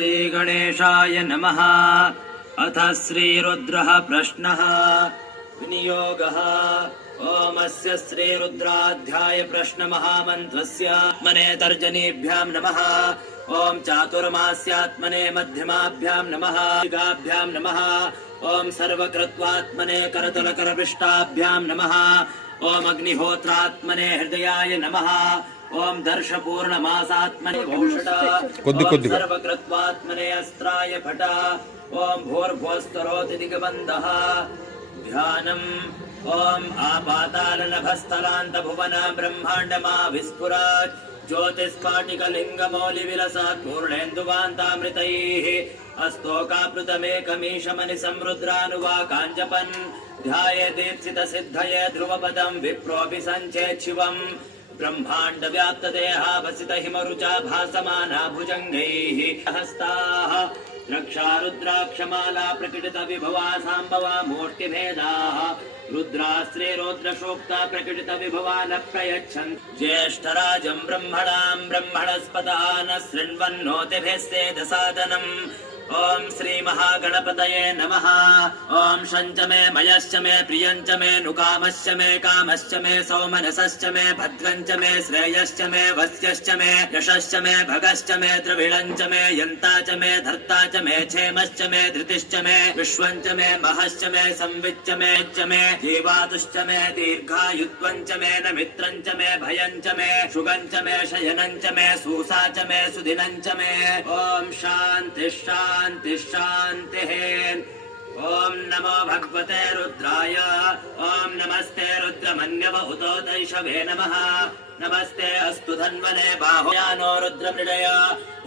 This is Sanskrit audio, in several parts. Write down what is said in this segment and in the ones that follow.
श्रीगणेशाय नमः। अथ श्रीरुद्रः प्रश्नः विनियोगः। ओमस्य श्रीरुद्राध्याय प्रश्नमहामन्त्रस्य आत्मने तर्जनीभ्यां नमः। ओम चातुर्मास्यात्मने मध्यमाभ्यां नमः। गाभ्यां नमः। ओम सर्वकृत्वात्मने करतलकरपृष्ठाभ्यां नमः। ओम अग्निहोत्रात्मने हृदयाय नमः। ओम दर्शपूर्णमासात्मने भूषट। ओम सर्वकृत्वात्मने अस्त्राय फट। ओम भूर्भुवस्तरोति दिग्बन्धः। ध्यानम्। ओम आपातालनभस्थलान्तभुवन ब्रह्माण्डमा विस्फुरात् ज्योतिस्फाटिकलिङ्गमौलिविलसात् पूर्णेन्दुवान्तामृतैः अस्तोकाप्लुतमेकमीशमनि संरुद्रानुवाकाञ्जपन् ध्याये दीप्सितसिद्धये ध्रुवपदं विप्रोऽपि सञ्चेत् शिवम् ब्रह्माण्डव्याप्तदेहावसितहिमरुचा भासमाना भुजङ्गैः हस्ताः रक्षारुद्राक्षमाला प्रकटितविभवा साम्बवा मूर्तिभेदाः रुद्रास्त्रे रौद्रशोक्ता प्रकटितविभवा न प्रयच्छन् ज्येष्ठराजम् ब्रह्मणाम् ब्रह्मणस्पतः न शृण्वन्नोतिभिः सेदसादनम्। ओम श्री महागणपतये नमः। ओम शञ्च मे मयश्च मे प्रियञ्च मे नुकामश्च मे कामश्च मे सौमनसश्च मे भद्रञ्च मे श्रेयश्च मे वस्यश्च मे यशश्च मे भगश्च मे द्रविणञ्च मे यन्ता च मे धर्ता च मे क्षेमश्च मे धृतिश्च मे विश्वञ्च मे महश्च मे संविच्च मे च मे जीवातुश्च मे दीर्घायुत्वञ्च मे नमित्रञ्च मे भयञ्च मे शुगञ्च मे शयनञ्च मे सूसा च मे सुदिनञ्च मे। ओम शान्ति शान्ति शान्तिः। ओम नमो भगवते रुद्राय। ओम नमस्ते रुद्रमन्यव उतोतैषवे नमः। नमस्ते अस्तु धन्वने बाहुयानो रुद्रमृडय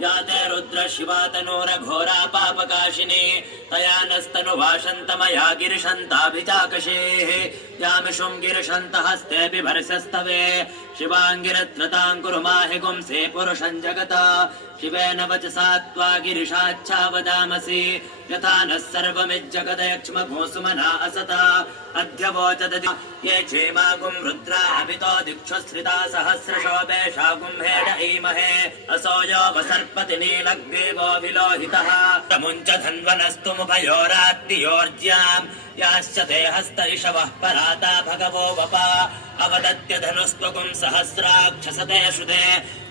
याते रुद्र शिवा तनूरघोरा पापकाशिनी तया नस्तनुभाषन्तमया गिरिशन्ताभिचाकशेः यामिषुं गिरिशन्तहस्ते बिभर्षस्तवे शिवाङ्गिरत्रतां कुरु माहि गुंसे पुरुषं जगता शिवेन वचसा त्वा गिरिशाच्छा वदामसि यथा नः सर्वमिज्जगदयक्ष्मभूसुमना असता अध्यवोचदति ये क्षेमागुं रुद्रा अभितो दिक्षुश्रिता सहस्रशो वेषागुं हेड ईमहे असोयो वसर्पति नीलग्रीवो विलोहितः तमुञ्च धन्वनस्तु मुभयोरात्तियोर्ज्याम् याश्च ते हस्त इषवः पराता भगवो वपा अवदत्य धनुस्त्वगुं सहस्राक्षसते श्रुते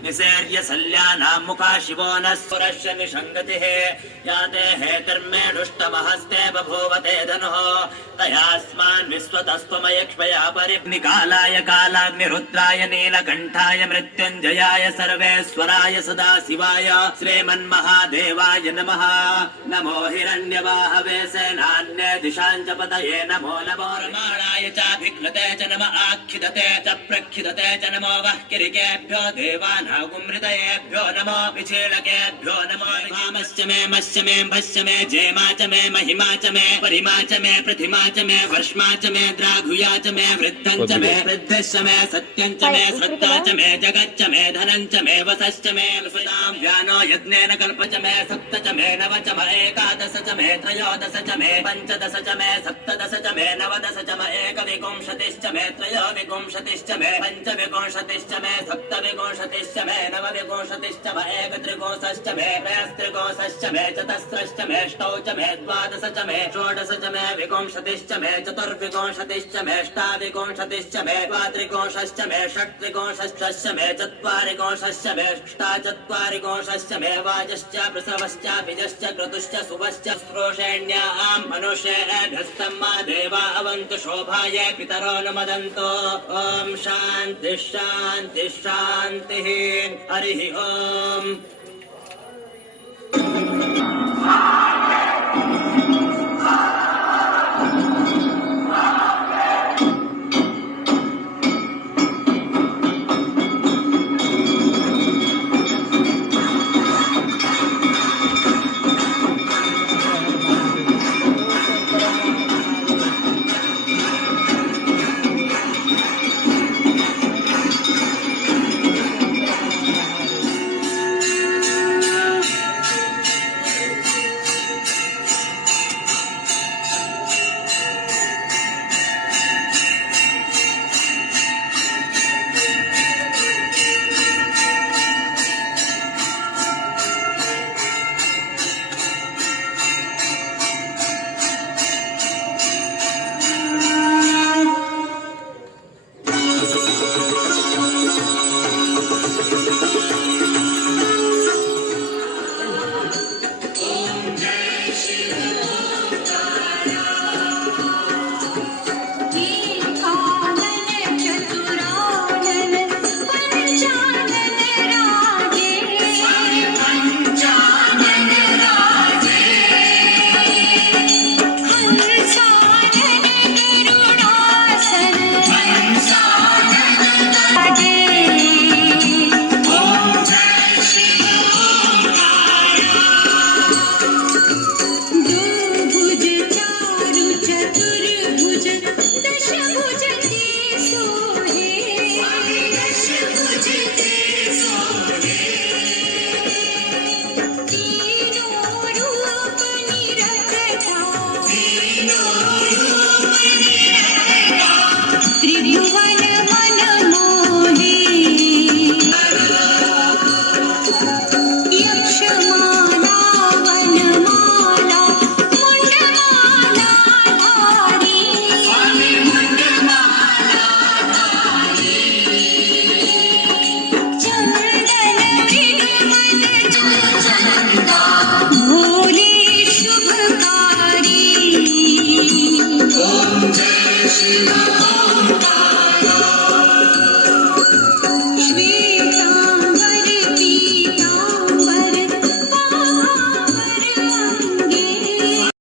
निसेर्य सल्यानां मुखा शिवो नः सुरस्य निषङ्गतिः याते हेतिर्मेढुष्टमहस्ते बभूवते धनुः तयास्मान् विश्वतस्त्वमयक्ष्मया परिनिकालाय कालाग्निरुद्राय नीलकण्ठाय मृत्युञ्जयाय सर्वेश्वराय सदाशिवाय श्रीमन्महादेवाय नमः। नमो हिरण्यवाहवे सेनान्ये दिशाञ्च पतये नमो नमो रमाणाय चाभिघ्नते च नम आख्यदते च प्रख्यदते च नमो वः किरिकेभ्यो देवानागुमृतयेभ्यो नमो विचेलकेभ्यो नमो वामश्च मे मश्च मे भश्च मे जेमा च मे महिमा च मे परिमा च मे प्रतिमा च मे वर्ष्मा च मे द्राघुया च मे वृद्धं च मे वृद्धिश्च मे सत्यं च मे श्रद्धा च मे जगच्च मे धनं च मे वसश्च मे विसदां ज्ञानो यज्ञेन कल्प च मे सप्त च मे नव च मे एकादश च मे त्रयोदश च मे पञ्चदश च मे सप्तदश च मे नवदश च मे एकविंशतिश्च मे त्रयोविंशतिश्च मे पञ्चविंशतिश्च मे सप्तविंशतिश्च मे नवविंशतिश्च मे एकत्रिंशश्च मे त्रयस्त्रिंशश्च मे चतस्रश्च मे अष्टौ च मे द्वादश च मे षोडश च मे विंशतिश्च मे चतुर्विंशतिश्च मे अष्टाविंशतिश्च मे द्वात्रिंशश्च मे षट्त्रिंशश्च मे चत्वारिंशश्च मे अष्टाचत्वारिंशश्च मे वाजश्च प्रसवश्च बीजश्च क्रतुश्च सुवश्च स्पृशेण्यां मनुष्येभ्यस्तं मा देवा अवन्तु शोभाय पितरो न मदन्तो। ओम शान्ति शान्ति शान्तिः। हरिः ओम। शिव